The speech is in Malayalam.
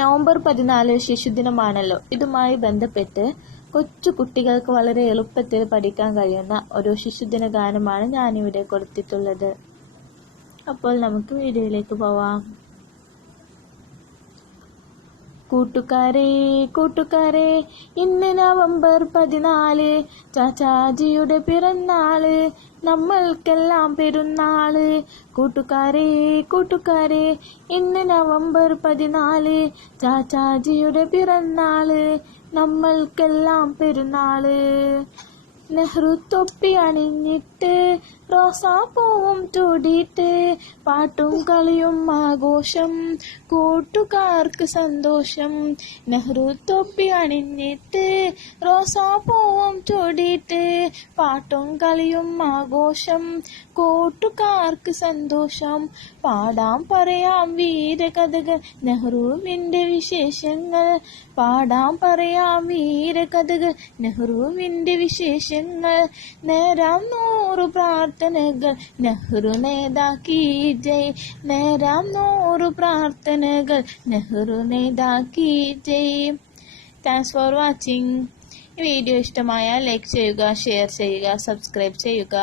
നവംബർ പതിനാല് ശിശുദിനമാണല്ലോ. ഇതുമായി ബന്ധപ്പെട്ട് കൊച്ചു കുട്ടികൾക്ക് വളരെ എളുപ്പത്തിൽ പഠിക്കാൻ കഴിയുന്ന ഒരു ശിശുദിന ഗാനമാണ് ഞാനിവിടെ കൊടുത്തിട്ടുള്ളത്. അപ്പോൾ നമുക്ക് വീഡിയോയിലേക്ക് പോവാം. കൂട്ടുകാരെ കൂട്ടുകാരെ ഇന്ന് നവംബർ പതിനാല് ചാച്ചാജിയുടെ പിറന്നാൾ നമ്മൾക്കെല്ലാം പെരുന്നാൾ. കൂട്ടുകാരെ കൂട്ടുകാരെ ഇന്ന് നവംബർ പതിനാല് ചാച്ചാജിയുടെ പിറന്നാൾ നമ്മൾക്കെല്ലാം പെരുന്നാൾ. നെഹ്റു തൊപ്പി അണിഞ്ഞിട്ട് റോസാപ്പൂവും ചൂടിയിട്ട് പാട്ടും കളിയും ആഘോഷം. കൂട്ടുകാർക്ക് സന്തോഷം. നെഹ്റു തൊപ്പി അണിഞ്ഞിട്ട് റോസാപ്പൂവും ചൂടിയിട്ട് പാട്ടും കളിയും ആഘോഷം. കൂട്ടുകാർക്ക് സന്തോഷം. പാടാം പറയാം വീരകഥകൾ നെഹ്റുവിന്റെ വിശേഷങ്ങൾ. പാടാം പറയാം വീരകഥകൾ നെഹ്റുവിന്റെ വിശേഷങ്ങൾ. നേരാം നൂറു പ്രാർത്ഥനകൾ. നെഹ്റു നേതാക്കി ജയ്. നേരാം നൂറു പ്രാർത്ഥനകൾ. നെഹ്റു നേതാക്കി ജയ്. താങ്ക്സ് ഫോർ വാച്ചിങ് വീഡിയോ ഇഷ്ടമായാൽ ലൈക്ക് ചെയ്യുക ഷെയർ ചെയ്യുക സബ്സ്ക്രൈബ് ചെയ്യുക.